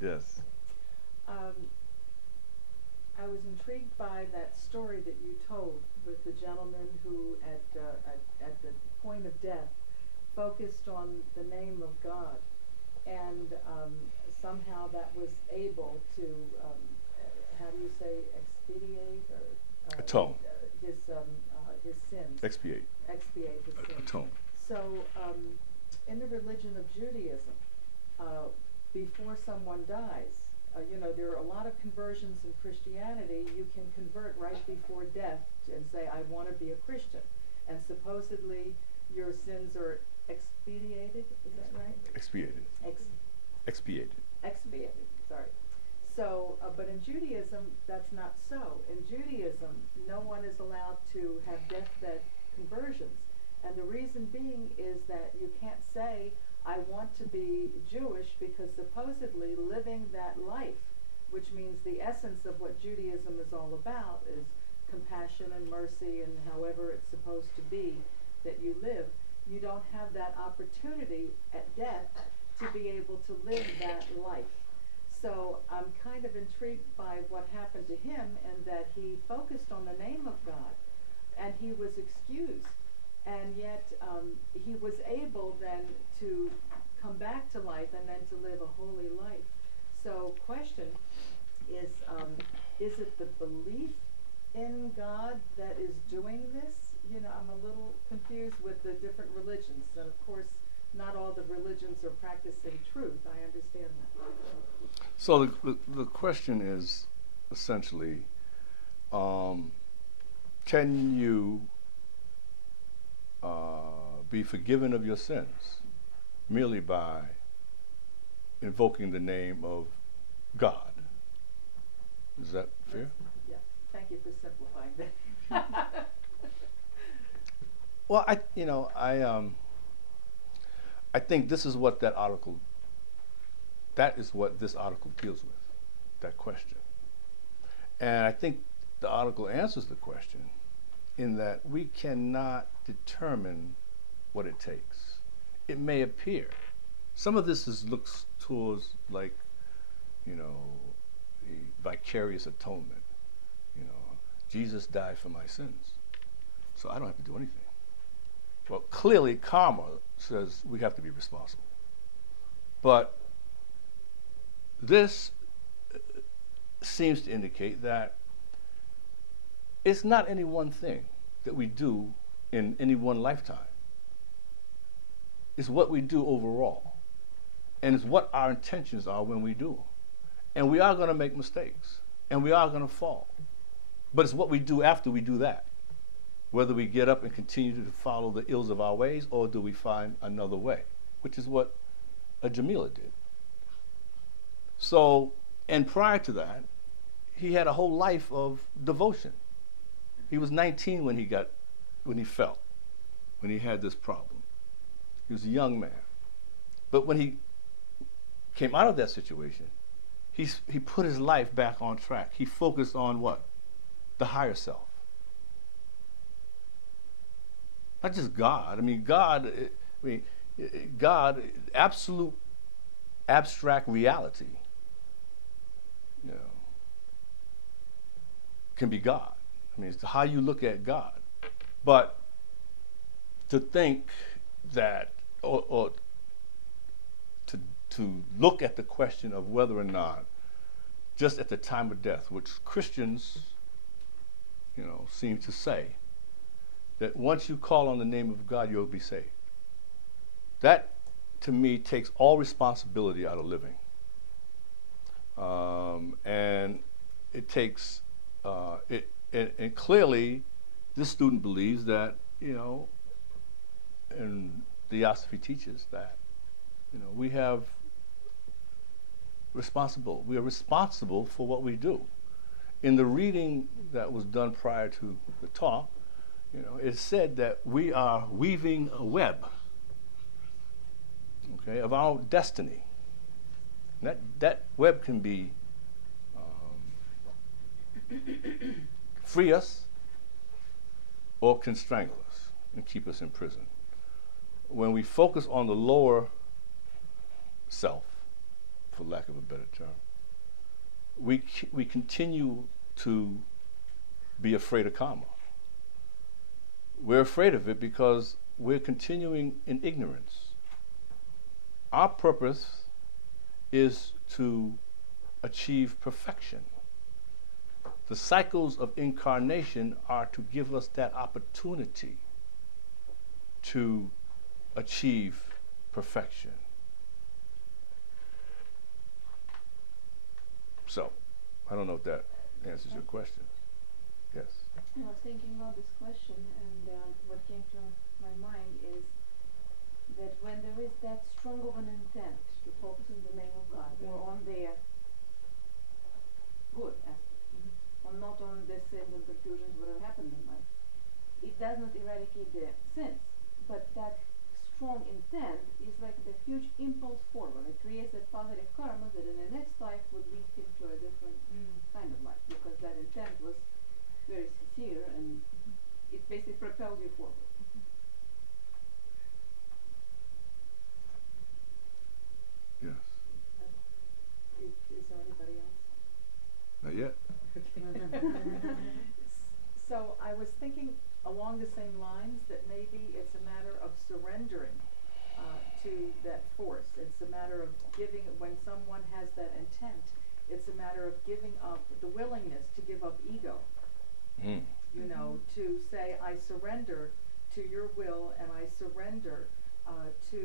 Yes. Um, I was intrigued by that story that you told with the gentleman who, at the point of death, focused on the name of God, and somehow that was able to, how do you say, expedite or Atone. his sins, Expiate. expiate his sins. Atone. So, in the religion of Judaism, before someone dies, there are a lot of conversions in Christianity. You can convert right before death and say, I want to be a Christian. And supposedly your sins are expedited, is that right? Expiated. Expiated. Expiated, sorry. So, but in Judaism, that's not so. In Judaism, no one is allowed to have deathbed conversions. And the reason being is that you can't say, I want to be Jewish, because supposedly living that life, which means the essence of what Judaism is all about, is compassion and mercy and however it's supposed to be that you live, you don't have that opportunity at death to be able to live that life. So I'm kind of intrigued by what happened to him, and that he focused on the name of God, and he was excused. And yet he was able then to come back to life and then to live a holy life. So question is it the belief in God that is doing this? I'm a little confused with the different religions. And of course, not all the religions are practicing truth. I understand that. So the question is essentially, can you be forgiven of your sins merely by invoking the name of God? Is that fair? Yeah. Thank you for simplifying that. Well, I think this is what that is what this article deals with, that question. And I think the article answers the question in that we cannot determine what it takes. It may appear. Some of this looks towards like, vicarious atonement. Jesus died for my sins, so I don't have to do anything. Well, clearly karma says we have to be responsible. But this seems to indicate that it's not any one thing that we do in any one lifetime. It's what we do overall. And it's what our intentions are when we do. And we are going to make mistakes. And we are going to fall. But it's what we do after we do that. Whether we get up and continue to follow the ills of our ways, or do we find another way, which is what Jamila did. So, and prior to that, he had a whole life of devotion. He was 19 when he fell, when he had this problem. He was a young man. But when he came out of that situation, he put his life back on track. He focused on what? The higher self. Not just God. God, absolute abstract reality, can be God. It's how you look at God. But to think that, or to look at the question of whether or not, just at the time of death, which Christians, seem to say, that once you call on the name of God, you'll be saved. That, to me, takes all responsibility out of living. And it takes, and clearly, this student believes that, and Theosophy teaches that, we are responsible for what we do. In the reading that was done prior to the talk, it said that we are weaving a web, of our destiny. And that web can be free us or can strangle us and keep us in prison. When we focus on the lower self, for lack of a better term. We continue to be afraid of karma. We're afraid of it because we're continuing in ignorance. Our purpose is to achieve perfection. The cycles of incarnation are to give us that opportunity to achieve perfection. So, I don't know if that answers your question. Yes. I was thinking about this question, and what came to my mind is that when there is that strong of an intent to focus on the name of God, or on their good aspect, or not on the sins and confusions that have happened in life, it does not eradicate the sins, but that strong intent is like the huge impulse forward. It creates that positive karma that in the next life would lead him to a different kind of life, because that intent was very sincere, and it basically propels you forward. Yes. Is there anybody else? Not yet. So I was thinking along the same lines that maybe it's a matter of surrendering to that force. It's a matter of giving, when someone has that intent, it's a matter of giving up the willingness to give up ego. You know, to say, I surrender to your will, and I surrender to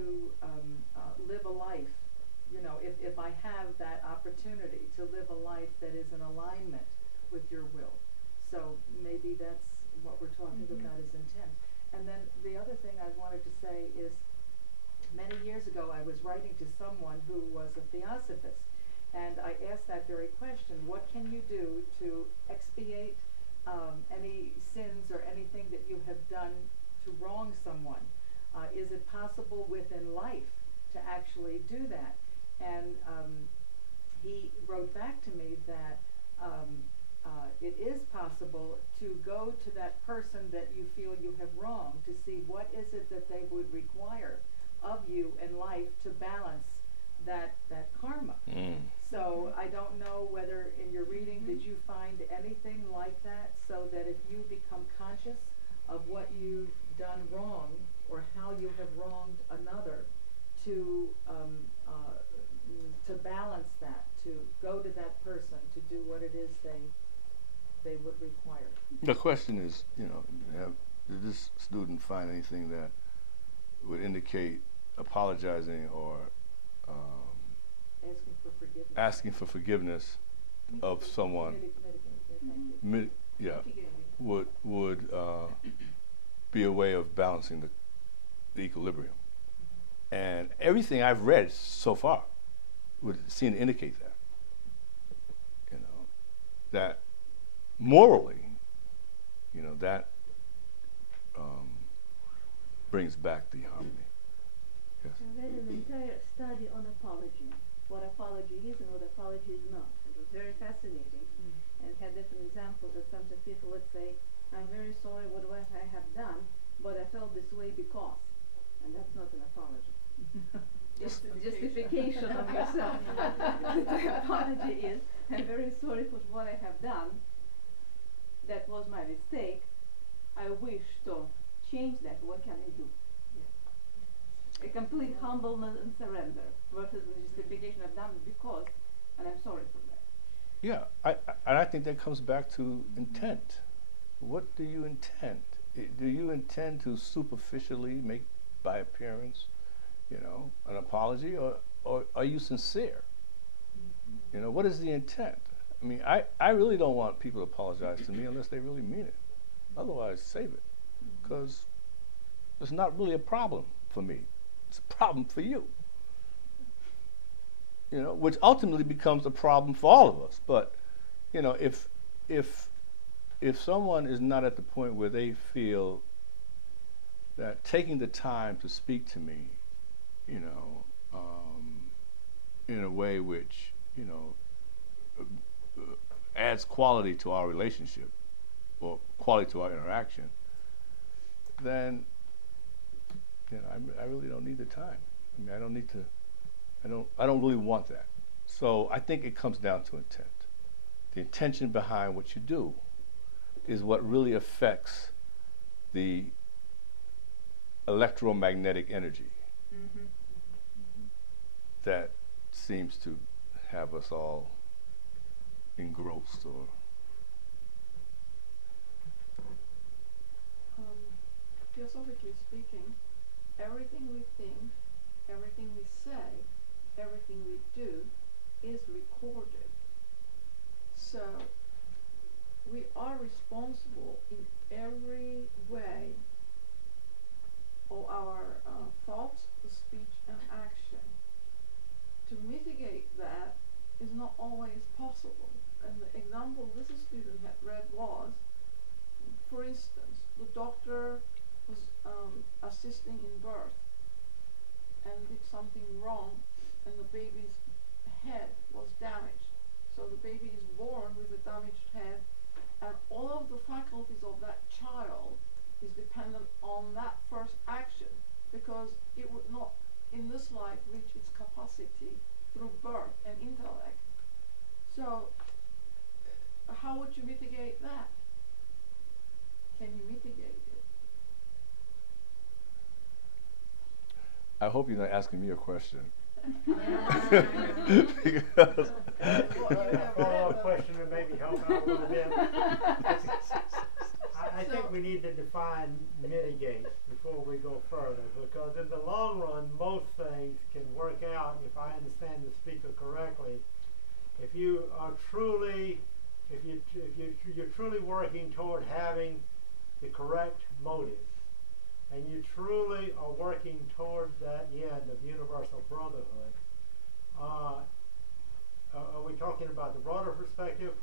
live a life. You know, if I have that opportunity to live a life that is in alignment with your will. So maybe that's what we're talking about is intent. And then the other thing I wanted to say is, many years ago I was writing to someone who was a theosophist, and I asked that very question: what can you do to expiate any sins or anything that you have done to wrong someone? Is it possible within life to actually do that? And he wrote back to me that it is possible to go to that person that you feel you have wronged to see what is it that they would require of you in life to balance that karma. So I don't know whether in your reading did you find anything like that, so that if you become conscious of what you've done wrong or how you have wronged another, to balance that, to go to that person to do what it is they would require. The question is, you know, did this student find anything that would indicate apologizing or asking for forgiveness of someone would be a way of balancing the equilibrium? And everything I've read so far would seem to indicate that. You know, that morally, you know, that brings back the harmony. Yes. I read an entire study on apology, what apology is and what apology is not. It was very fascinating, and had different examples that sometimes people would say, I'm very sorry what I have done, but I felt this way because, and that's not an apology. Just the justification of yourself. The apology is, I'm very sorry for what I have done. That was my mistake. I wish to change that. What can I do? A complete humbleness and surrender versus the justification I've done because, and I'm sorry for that. Yeah, I think that comes back to intent. What do you intend? Do you intend to superficially make, by appearance, you know, an apology, or are you sincere? You know, what is the intent? I mean, I really don't want people to apologize to me unless they really mean it. Otherwise, save it, because it's not really a problem for me. It's a problem for you. You know, which ultimately becomes a problem for all of us. But, you know, if someone is not at the point where they feel that taking the time to speak to me, you know, in a way which, you know, adds quality to our relationship or quality to our interaction, then, you know, I really don't need the time. I mean, I don't really want that. So I think it comes down to intent. The intention behind what you do is what really affects the electromagnetic energy that seems to have us all engrossed or Philosophically speaking, everything we think, everything we say, everything we do is recorded. So we are responsible in every way of our thoughts, speech, and action. To mitigate that is not always possible. And the example this student had read was, for instance, the doctor was assisting in birth and did something wrong, and the baby's head was damaged. So the baby is born with a damaged head, and all of the faculties of that child is dependent on that first action, because it would not in this life reach its capacity through birth and intellect. So how would you mitigate that? Can you mitigate it? I hope you're not asking me a question. Because follow-up question to maybe help out a little bit. I think we need to define mitigate before we go further, because in the long run, most things can work out, if I understand the speaker correctly, if you are truly, you're truly working toward having the correct motives, and you truly are working towards that end of universal brotherhood. Are we talking about the broader perspective?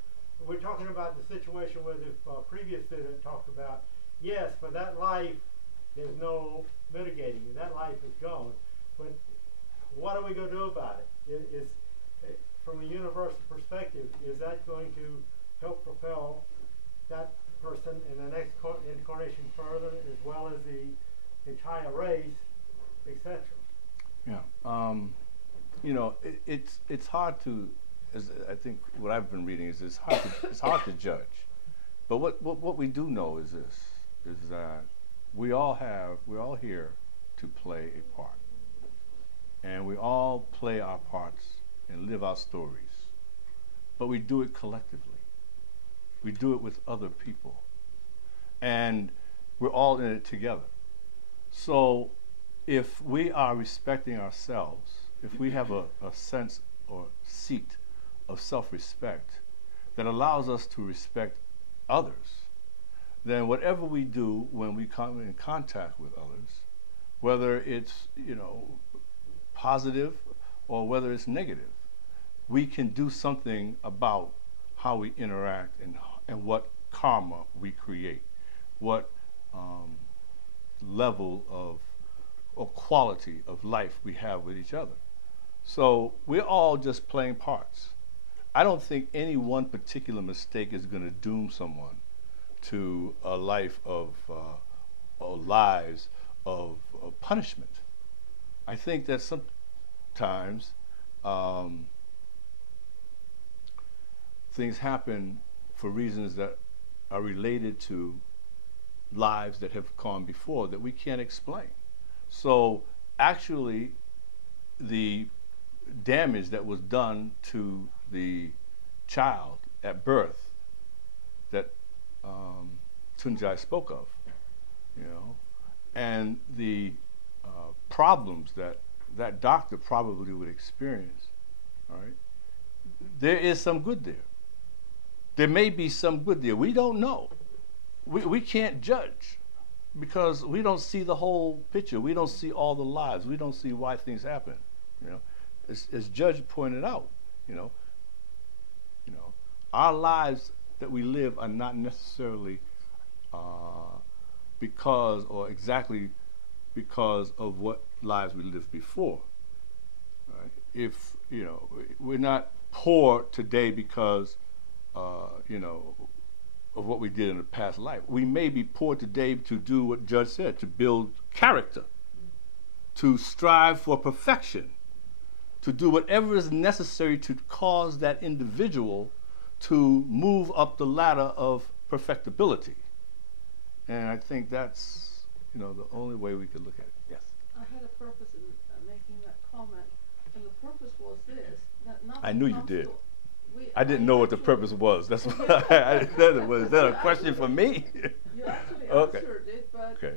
We're talking about the situation where the previous student talked about, yes, for that life, there's no mitigating. That life is gone. But what are we going to do about it? From a universal perspective, is that going to help propel that person in the next incarnation further, as well as the entire race, etc.? Yeah. You know, it's hard to, as I think what I've been reading is it's hard to judge. But what we do know is this, is that we're all here to play a part. And we all play our parts and live our stories. But we do it collectively. We do it with other people. And we're all in it together. So if we are respecting ourselves, if we have a sense or seat of self-respect that allows us to respect others, then whatever we do when we come in contact with others, whether it's, you know, positive or whether it's negative, we can do something about how we interact and what karma we create, what level of or quality of life we have with each other. So we're all just playing parts. I don't think any one particular mistake is going to doom someone to a life of or lives of punishment. I think that sometimes things happen for reasons that are related to lives that have gone before that we can't explain. So actually, the damage that was done to the child at birth that Tunjai spoke of, you know, and the problems that that doctor probably would experience, all right, there is some good there. There may be some good there. We don't know. We can't judge because we don't see the whole picture. We don't see all the lives. We don't see why things happen. You know, as Judge pointed out, you know, our lives that we live are not necessarily because or exactly because of what lives we lived before. Right? If, you know, we're not poor today because you know, of what we did in the past life. We may be poor today to do what Judge said, to build character, to strive for perfection, to do whatever is necessary to cause that individual to move up the ladder of perfectibility. And I think that's, the only way we could look at it. Yes. I had a purpose in making that comment, and the purpose was this: that nothing I knew you comes did. to- I didn't know what the purpose was. That's why was that a question for me? You actually Okay. answered it, but Okay.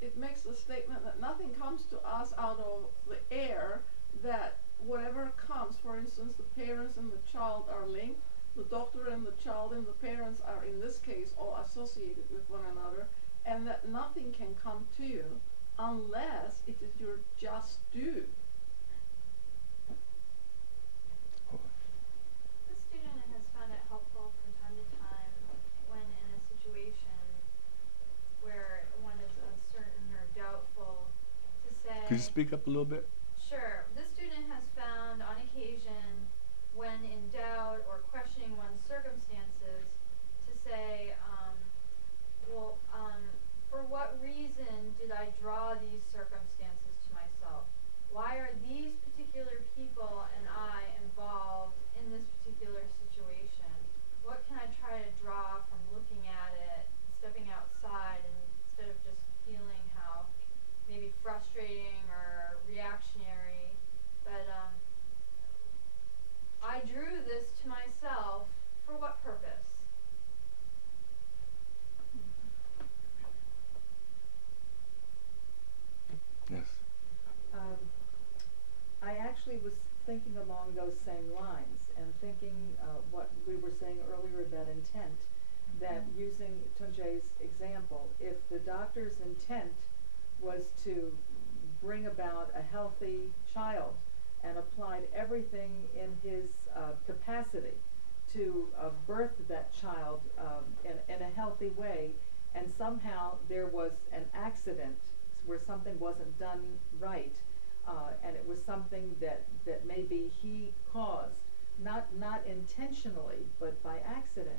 it makes a statement that nothing comes to us out of the air, that whatever comes, for instance, the parents and the child are linked, the doctor and the child and the parents are, in this case, all associated with one another, and that nothing can come to you unless it is your just due. The student has found it helpful from time to time when in a situation where one is uncertain or doubtful to say. Could you speak up a little bit? Sure. The student has found on occasion, when in doubt or questioning one's circumstances, to say, for what reason did I draw these circumstances to myself? Why are these particular people and I involved in this particular situation? What can I try to draw from looking at it, stepping outside, and instead of just feeling how maybe frustrating or reactionary, but I drew this to myself for what purpose? Yes. I actually was thinking along those same lines and thinking what we were saying earlier about intent, that using Tunje's example, if the doctor's intent was to bring about a healthy child and applied everything in his capacity to birth that child in a healthy way, and somehow there was an accident where something wasn't done right, and it was something that maybe he caused, not intentionally, but by accident,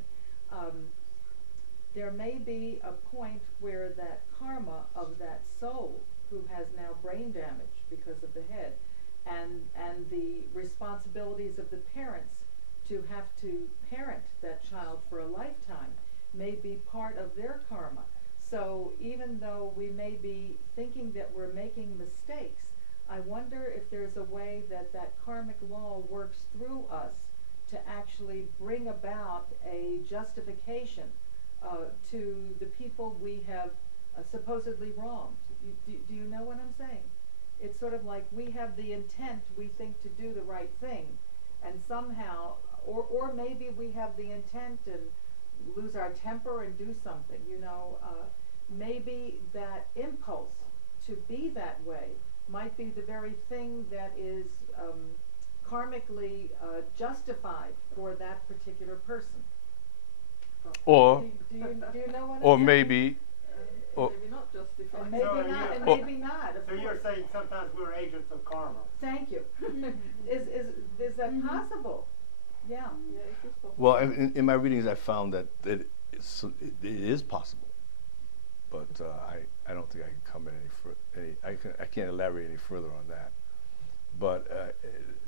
there may be a point where that karma of that soul who has now brain damage because of the head, and the responsibilities of the parents to have to parent that child for a lifetime may be part of their karma. So even though we may be thinking that we're making mistakes, I wonder if there's a way that that karmic law works through us to actually bring about a justification to the people we have supposedly wronged. Do you know what I'm saying? It's sort of like we have the intent, we think, to do the right thing, and somehow, or maybe we have the intent and lose our temper and do something, maybe that impulse to be that way might be the very thing that is karmically justified for that particular person. Or, do you know what or I'm saying? maybe, or, Maybe not justified. And maybe So not, and or- maybe not. Of So you're course. saying sometimes we're agents of karma. Thank you. Is that possible? Yeah. Yeah, it is possible. well, in my readings, I found that it is possible, but I don't think I can comment I can't elaborate any further on that. But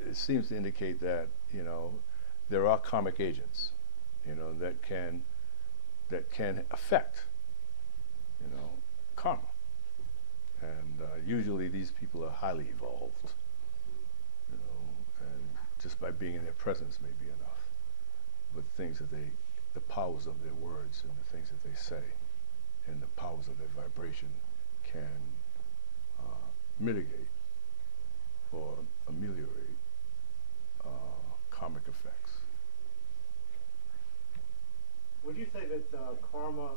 it seems to indicate that there are karmic agents, that can affect karma, and usually these people are highly evolved, and just by being in their presence may be enough. But the powers of their words and the things that they say, and the powers of their vibration can mitigate or ameliorate karmic effects. Would you say that karma,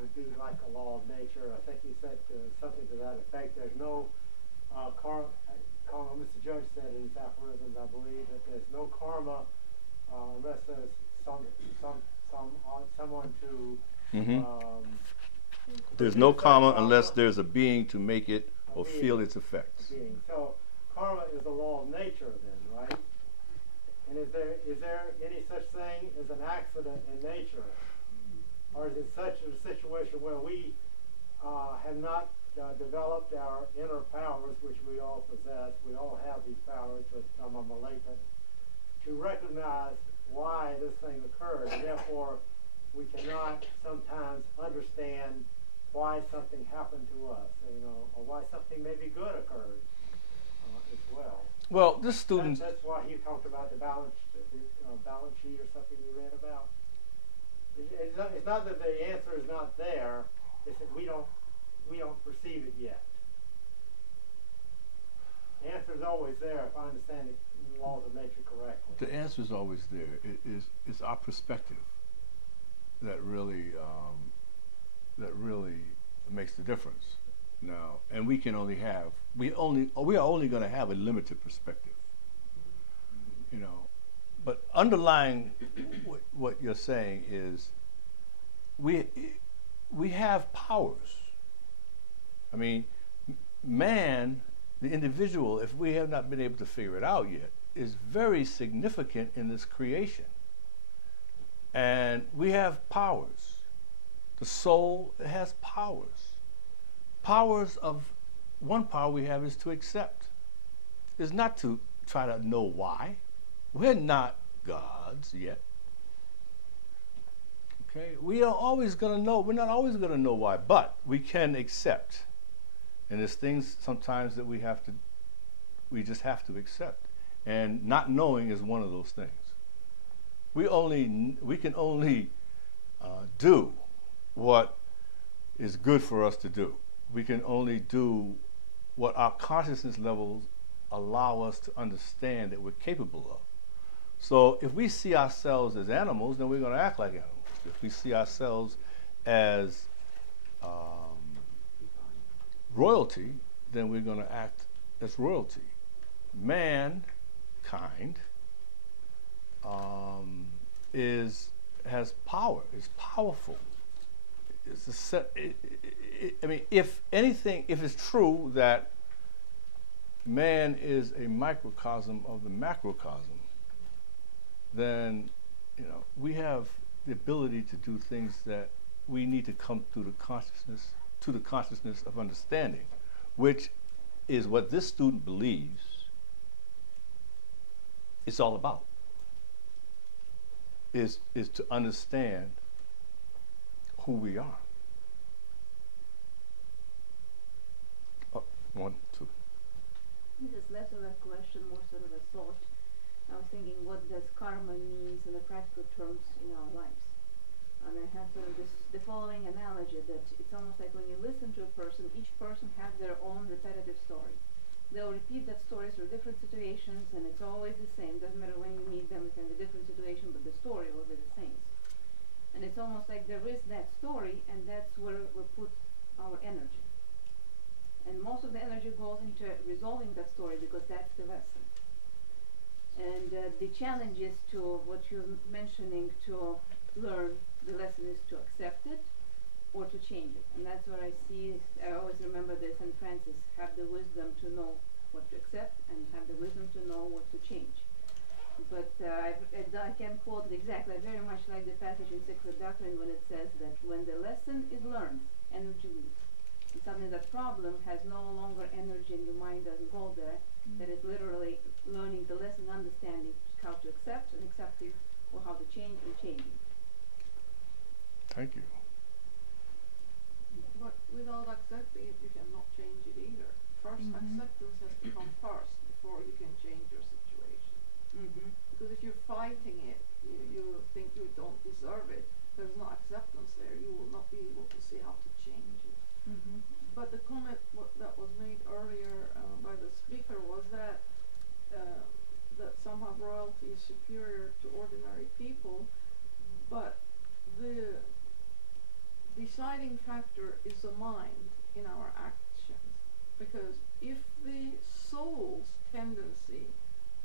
would be like a law of nature? I think you said something to that effect. There's no karma. Mr. Judge said in his aphorisms, I believe, that there's no karma unless there's someone to. There's no produce that karma unless there's a being to make it A or being. feel its effects. being. So karma is a law of nature, then, right? And is there any such thing as an accident in nature? Or is it such a situation where we have not developed our inner powers, which we all possess. We all have these powers, but some of them are latent, to recognize why this thing occurred. And therefore, we cannot sometimes understand why something happened to us, or why something maybe good occurred as well. Well, this student. That's why he talked about the balance sheet or something you read about. It's not that the answer is not there; it's that we don't perceive it yet. The answer is always there if I understand the laws of nature correctly. The answer is always there. It's our perspective that really makes the difference. Now, and we are only going to have a limited perspective. But underlying what you're saying is we have powers. I mean, man, the individual, if we have not been able to figure it out yet, is very significant in this creation. And we have powers. The soul has powers. Powers of one power we have is to accept. Is not to try to know why. We're not gods yet. Okay? We are always going to know. We're not always going to know why, but we can accept. And there's things sometimes that we just have to accept. And not knowing is one of those things. We can only do what is good for us to do. We can only do what our consciousness levels allow us to understand that we're capable of. So if we see ourselves as animals, then we're going to act like animals. If we see ourselves as royalty, then we're going to act as royalty. Mankind has power. Is powerful. If it's true that man is a microcosm of the macrocosm, then we have the ability to do things that we need to come through the consciousness of understanding, which is what this student believes it's all about. Is to understand who we are. One, two. This is less of a question, more sort of a thought. I was thinking, what does karma mean in the practical terms in our lives? And I have sort of the following analogy that it's almost like when you listen to a person, each person has their own repetitive story. They'll repeat that story through different situations, and it's always the same. Doesn't matter when you meet them, it's in a different situation, but the story will be the same. And it's almost like there is that story, and that's where we put our energy. And most of the energy goes into resolving that story because that's the lesson. And the challenge is to what you're mentioning, to learn. The lesson is to accept it or to change it. And that's what I see. I always remember this in Francis, have the wisdom to know what to accept and have the wisdom to know what to change. But I can't quote it exactly. I very much like the passage in Sacred Doctrine when it says that when the lesson is learned, energy leaves. And suddenly that problem has no longer energy and your mind doesn't go there. That is literally learning the lesson, understanding how to accept and accepting, or how to change and changing. Thank you. But without accepting it, you cannot change it either. First, acceptance has to come first before you can change your situation. Because if you're fighting it, you think you don't deserve it, there's no acceptance there. You will not be able to see how to change it. But the comment that was made earlier by the speaker was that somehow royalty is superior to ordinary people, but the deciding factor is the mind in our actions. Because if the soul's tendency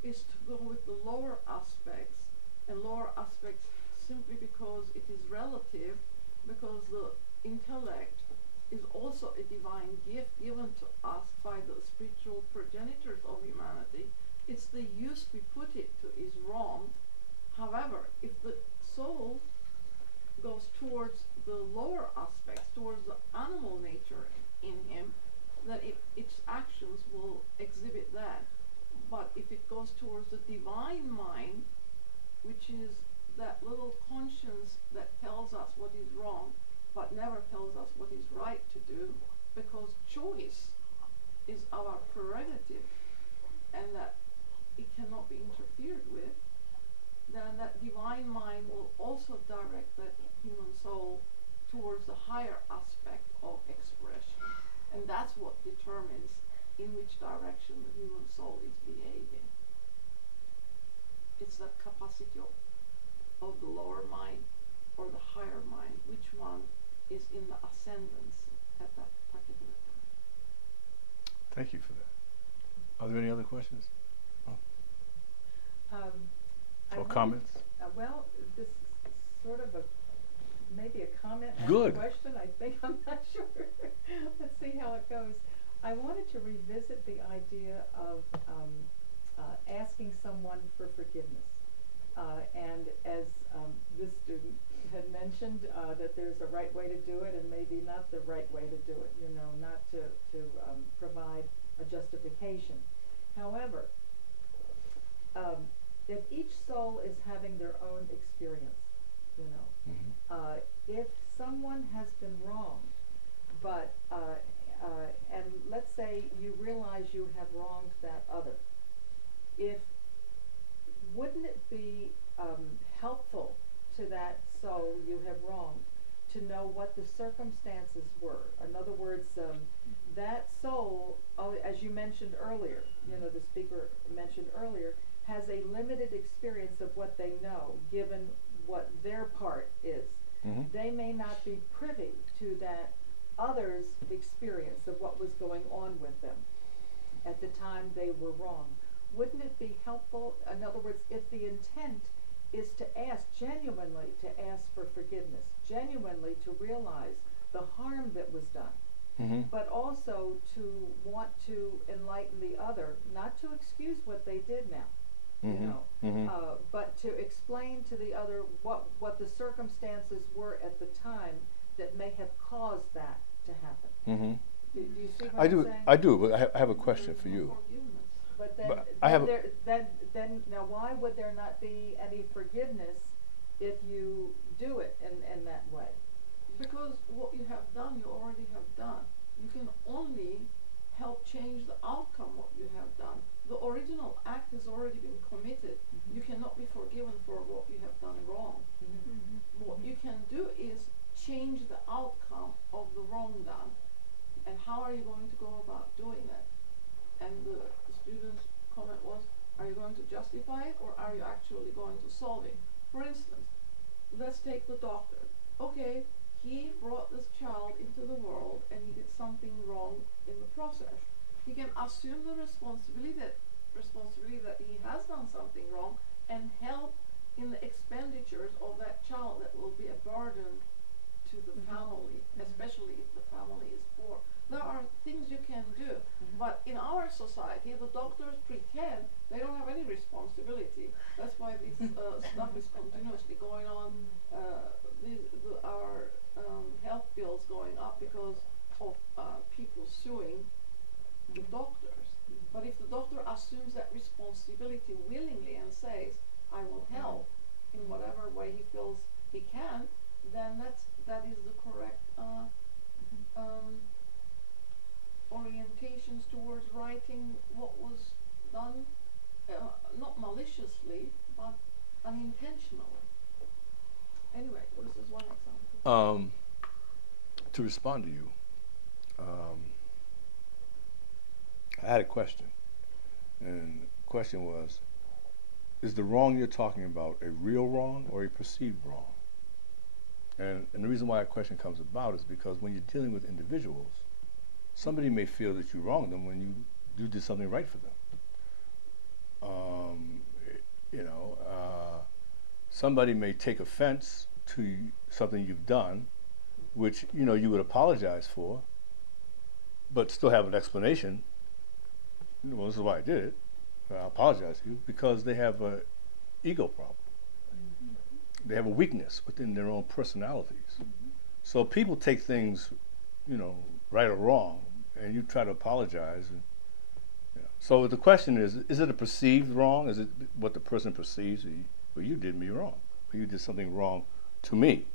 is to go with the lower aspects, and lower aspects simply because it is relative, because the intellect is also a divine gift given to us by the spiritual progenitors of humanity, it's the use we put it to is wrong. However, if the soul goes towards the lower aspects, towards the animal nature in him, then its actions will exhibit that. But if it goes towards the divine mind, which is that little conscience that tells us what is wrong, but never tells us what is right to do, because choice is our prerogative, and that it cannot be interfered with, then that divine mind will also direct that human soul towards the higher aspect of expression. And that's what determines in which direction the human soul is behaving. It's that capacity of the lower mind or the higher mind, which one is in the ascendancy at that particular time. Thank you for that. Are there any other questions? Or comments? Well, this is sort of maybe a comment and Good. a question. I think, I'm not sure. Let's see how it goes. I wanted to revisit the idea of asking someone for forgiveness. And as this student had mentioned, that there's a right way to do it and maybe not the right way to do it, not to provide a justification. However, if each soul is having their own experience, if someone has been wronged, but and let's say you realize you have wronged that other, wouldn't it be helpful to that soul you have wronged to know what the circumstances were? In other words, that soul, as you mentioned earlier, the speaker mentioned earlier, has a limited experience of what they know, given what their part is. Mm-hmm. They may not be privy to that other's experience of what was going on with them at the time they were wronged. Wouldn't it be helpful, in other words, if the intent is to ask, genuinely to ask for forgiveness, genuinely to realize the harm that was done, Mm-hmm. but also to want to enlighten the other, not to excuse what they did now, Mm-hmm. but to explain to the other what the circumstances were at the time that may have caused that to happen. Mm-hmm. Do you see what I I'm do. saying? I do. But I have a question for you. Forgiveness. But then, But I have then now why would there not be any forgiveness if you do it in that way? Because what you have done, you already have done. You can only help change the outcome what you have done. The original act has already been committed. Mm-hmm. You cannot be forgiven for what you have done wrong. Mm-hmm. What you can do is change the outcome of the wrong done. And how are you going to go about doing that? And the student's comment was, are you going to justify it or are you actually going to solve it? For instance, let's take the doctor. Okay, he brought this child into the world and he did something wrong in the process. He can assume the responsibility that he has done something wrong and help in the expenditures of that child that will be a burden to the family, especially if the family is poor. There are things you can do, but in our society, the doctors pretend they don't have any responsibility. That's why this stuff is continuously going on. Our health bills going up because of people suing the doctors. But if the doctor assumes that responsibility willingly and says, I will help in whatever way he feels he can, then that is the correct orientations towards righting what was done, not maliciously, but unintentionally. Anyway, this is one example. To respond to you, I had a question, and the question was, is the wrong you're talking about a real wrong or a perceived wrong? And the reason why that question comes about is because when you're dealing with individuals, somebody may feel that you wronged them when you did something right for them. Somebody may take offense to something you've done, which you would apologize for, but still have an explanation. Well, this is why I did it. I apologize to you, because they have an ego problem. Mm-hmm. They have a weakness within their own personalities. Mm-hmm. So people take things, right or wrong, and you try to apologize. And, so the question is it a perceived wrong? Is it what the person perceives? Well, you did me wrong. Or you did something wrong to me.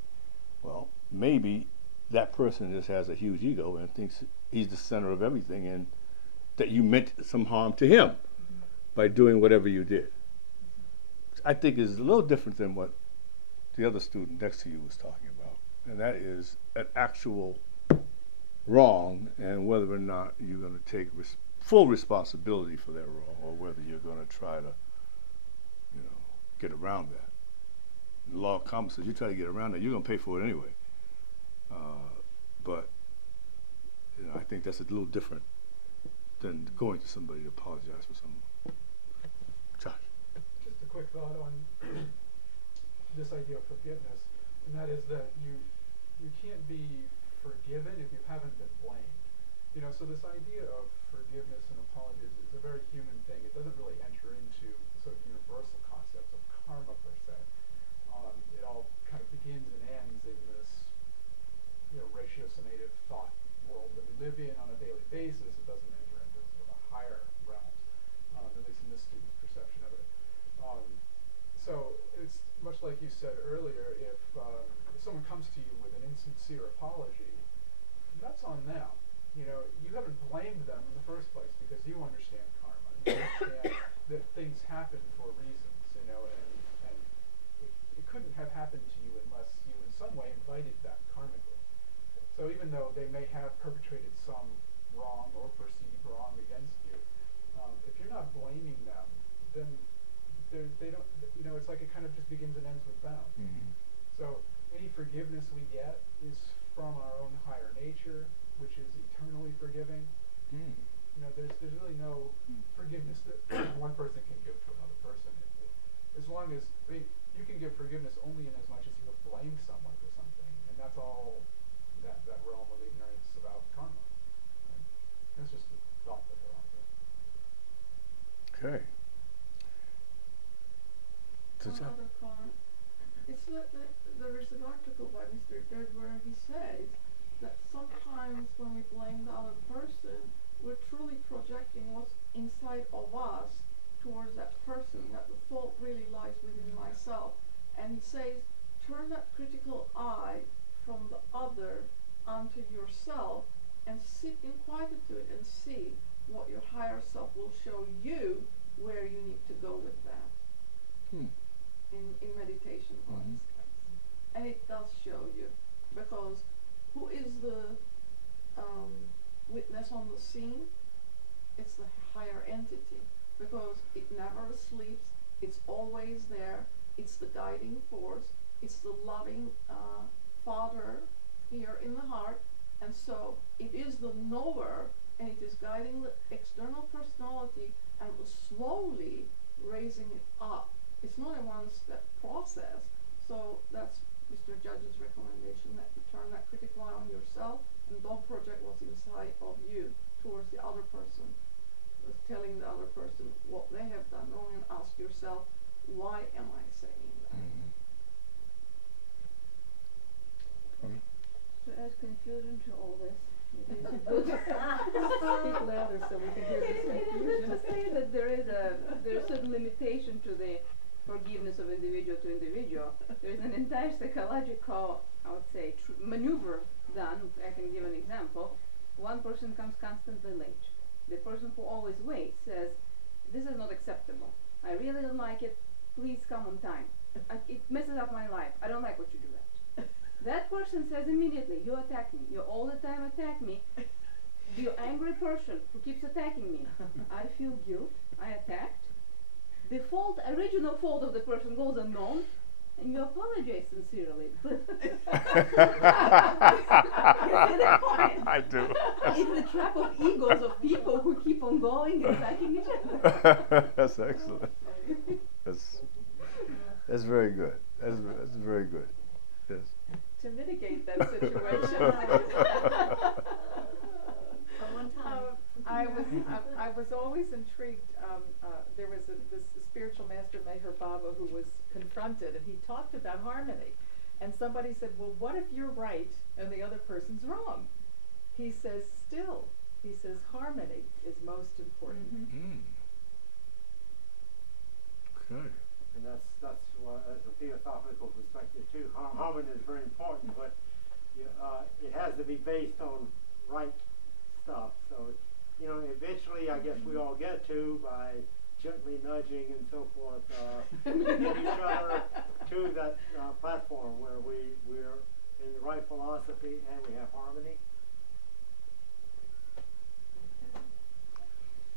Well, maybe that person just has a huge ego and thinks he's the center of everything, and that you meant some harm to him by doing whatever you did. I think is a little different than what the other student next to you was talking about, and that is an actual wrong, and whether or not you're going to take full responsibility for that wrong, or whether you're going to try to, get around that. The law of karma says you try to get around that, you're going to pay for it anyway. But I think that's a little different than going to somebody to apologize for something. Josh. Just a quick thought on this idea of forgiveness, and that is that you can't be forgiven if you haven't been blamed. So this idea of forgiveness and apologies is a very human thing. It doesn't really enter into the sort of universal concepts of karma per se. It all kind of begins and ends in this ratiocinative thought world that we live in on a daily basis. It doesn't enter into sort of a higher realm, at least in this student's perception of it. So it's much like you said earlier, if someone comes to you with an insincere apology, that's on them. You haven't blamed them in the first place because you understand karma. You understand that things happen for reasons, and it couldn't have happened to you unless you in some way invited that karmically. So even though they may have perpetrated some wrong or perceived wrong against you, if you're not blaming them, then they don't. It's like it kind of just begins and ends with them. Mm-hmm. So any forgiveness we get is from our own higher nature, which is eternally forgiving. There's really no forgiveness that one person can give to another person. As long as you can give forgiveness only in as much as you have blamed someone for something, and that's all that realm of ignorance about karma. Right? It's just a thought that they're on there. Okay. Another comment. It's that there is an article by Mr. Dead where he says that sometimes when we blame the other person, we're truly projecting what's inside of us towards that person, that the fault really lies within myself. And he says, turn that critical eye from the other onto yourself and sit in quietude and see what your higher self will show you where you need to go with that. In meditation, for instance. And it does show you, because who is the witness on the scene? It's the higher entity, because it never sleeps, it's always there, it's the guiding force, it's the loving Father here in the heart, and so it is the knower, and it is guiding the external personality and slowly raising it up. It's not a one-step process, so that's Mr. Judge's recommendation, that you turn that critical eye on yourself and don't project what's inside of you towards the other person, telling the other person what they have done wrong, and ask yourself, why am I saying that? To add confusion to all this, it is good. Speak louder so we can hear this confusion. To say that there's a certain limitation to the forgiveness of individual to individual. There's an entire psychological, I would say, maneuver done. I can give an example. One person comes constantly late. The person who always waits says, this is not acceptable. I really don't like it. Please come on time. It messes up my life. I don't like what you do that. That person says immediately, you attack me. You all the time attack me. The angry person who keeps attacking me. I feel guilt. I attacked. The original fault of the person goes unknown, and you apologize sincerely. You see the point? I do. It's the trap of egos of people who keep on going and attacking each other. That's excellent. That's very good. That's very good. Yes. To mitigate that situation, One time. I was always intrigued. There was this spiritual master, Meher Baba, who was confronted, and he talked about harmony. And somebody said, well, what if you're right and the other person's wrong? He says, still, he says harmony is most important. Mm. Okay. And that's as a theosophical perspective too. Harmony is very important, but it has to be based on right stuff. So, eventually, I guess we all get to by gently nudging and so forth, get each other to that platform where we're in the right philosophy and we have harmony.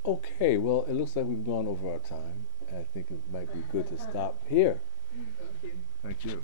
Okay, well, it looks like we've gone over our time. I think it might be good to stop here. Thank you. Thank you.